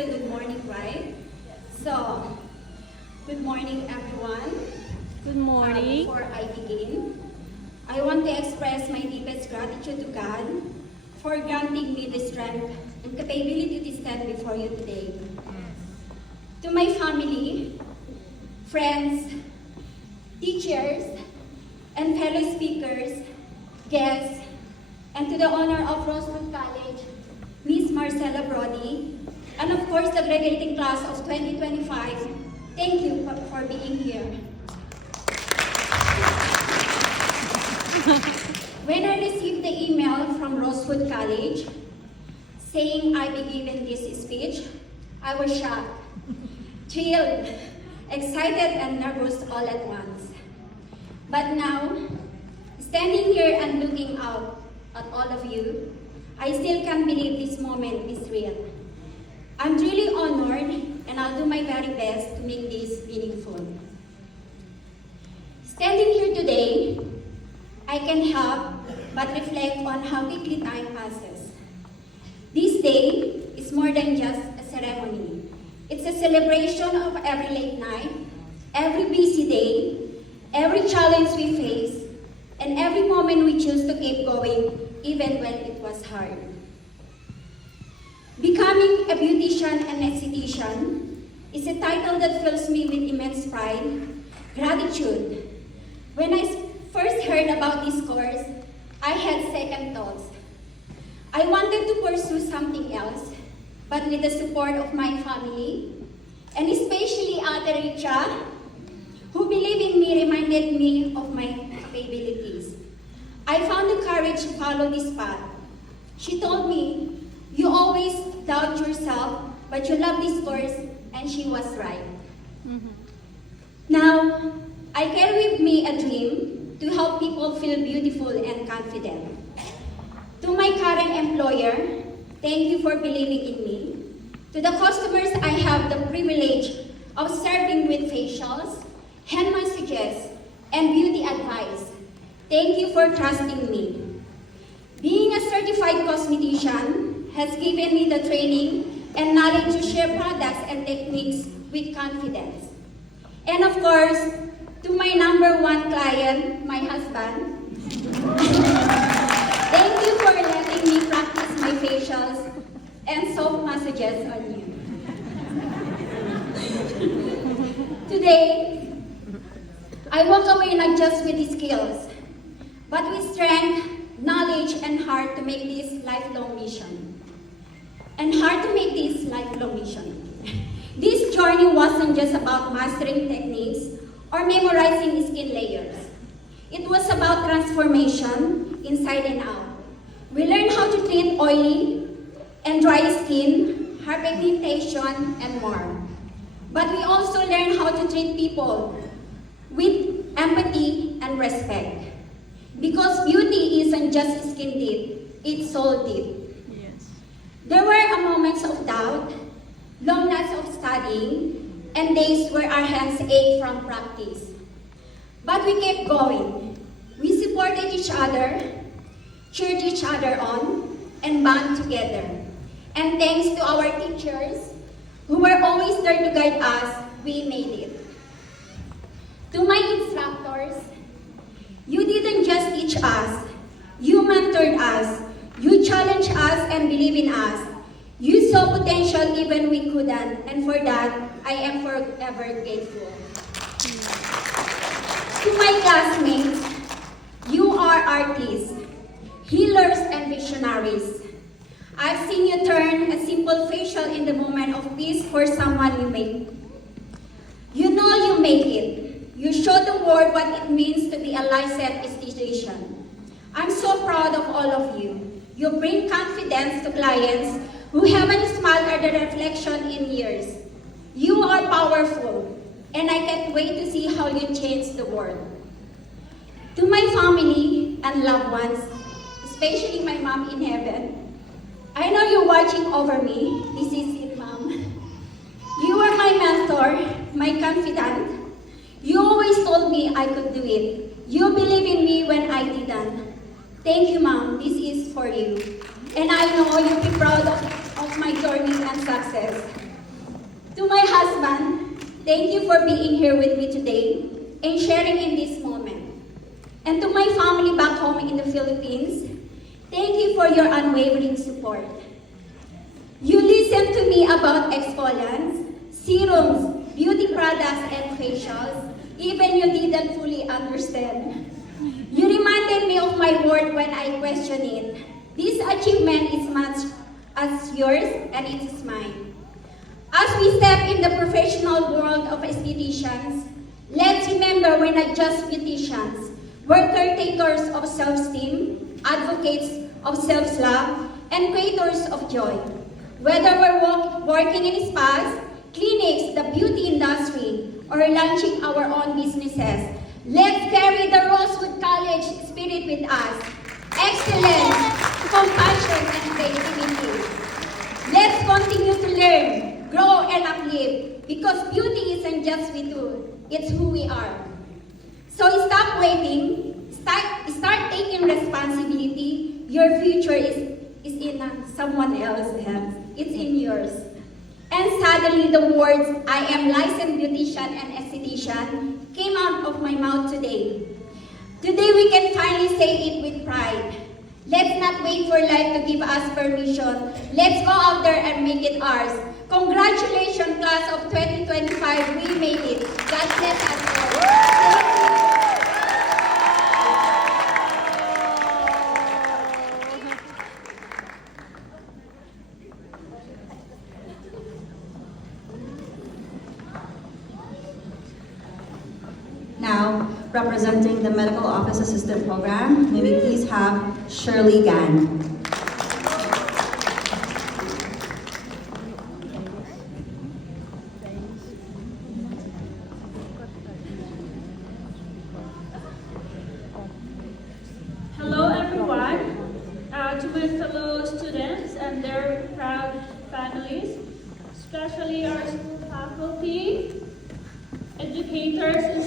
still good morning, right? So, good morning, everyone. Good morning. Before I begin, I want to express my deepest gratitude to God for granting me the strength and capability to stand before you today. To my family, friends, teachers, and fellow speakers, guests, and to the owner of Rosewood College, Miss Marcella Brody, and of course the graduating class of 2025, thank you for being here. When I received the email from Rosewood College saying I be given this speech, I was shocked, thrilled, excited, and nervous all at once. But now, standing here and looking out at all of you, I still can't believe this moment is real. I'm truly honored, and I'll do my very best to make this meaningful. Standing here today, I can help but reflect on how quickly time passes. This day is more than just a ceremony. It's a celebration of every late night, every busy day, every challenge we face, and every moment we choose to keep going even when it was hard. Becoming a beautician and esthetician is a title that fills me with immense pride, gratitude. When I first heard about this course, I had second thoughts. I wanted to pursue something else, but with the support of my family, and especially Ate Richa, who believed in me, reminded me of my capabilities. I found the courage to follow this path. She told me, "You always doubt yourself, but you love this course," and she was right. Now, I carry with me a dream to help people feel beautiful and confident. To my current employer, thank you for believing in me. To the customers I have the privilege of serving with facials, hand massages, and beauty advice, thank you for trusting me. Being a certified cosmetician has given me the training and knowledge to share products and techniques with confidence. And of course, to my number one client, my husband, thank you for letting me practice my facials and soft massages on you. Today, I walk away not just with the skills, but with strength, knowledge, and heart to make this lifelong mission. This journey wasn't just about mastering techniques or memorizing skin layers. It was about transformation inside and out. We learned how to treat oily and dry skin, hyperpigmentation, and more. But we also learned how to treat people with empathy and respect. Because beauty isn't just skin deep, it's soul deep. Yes. There were moments of doubt, long nights of studying, and days where our hands ached from practice. But we kept going. We supported each other, cheered each other on, and bond together. And thanks to our teachers, who were always there to guide us, we made it. To my instructors, you didn't just teach us, you mentored us, you challenged us and believed in us. You saw potential even we couldn't, and for that, I am forever grateful. To my classmates, you are artists, healers, and visionaries. I've seen you turn a simple facial in the moment of peace for someone you make. You know you make it. You show the world what it means to be a licensed esthetician. I'm so proud of all of you. You bring confidence to clients who haven't smiled at the reflection in years. You are powerful, and I can't wait to see how you change the world. To my family and loved ones, especially my mom in heaven, I know you're watching over me. This is it, Mom. You are my mentor, my confidant. You always told me I could do it. You believed in me when I didn't. Thank you, Mom. This is for you. And I know you'll be proud of my journey and success. To my husband, thank you for being here with me today and sharing in this moment. And to my family back home in the Philippines, thank you for your unwavering support. You listened to me about exfoliants, serums, beauty products, and facials, even you didn't fully understand. You reminded me of my word when I questioned it. This achievement is much as yours and it is mine. As we step in the professional world of estheticians, let's remember we're not just beauticians. We're caretakers of self-esteem, advocates of self-love, and creators of joy. Whether we're working in spas, clinics, the beauty industry, or launching our own businesses, let's carry the Rosewood College spirit with us. Excellence, compassion, and creativity. Let's continue to learn, grow, and uplift because beauty isn't just we do, it's who we are. So stop waiting, start taking responsibility. Your future is in someone else's hands, it's in yours. And suddenly the words, I am licensed beautician and esthetician, came out of my mouth today. Today we can finally say it with pride. Let's not wait for life to give us permission. Let's go out there and make it ours. Congratulations, class of 2025. We made it. God bless us all. Thank you. Now, representing the Medical Office Assistant Program, may we please have Shirley Gan. Hello everyone. To my fellow students and their proud families, especially our school faculty, educators, and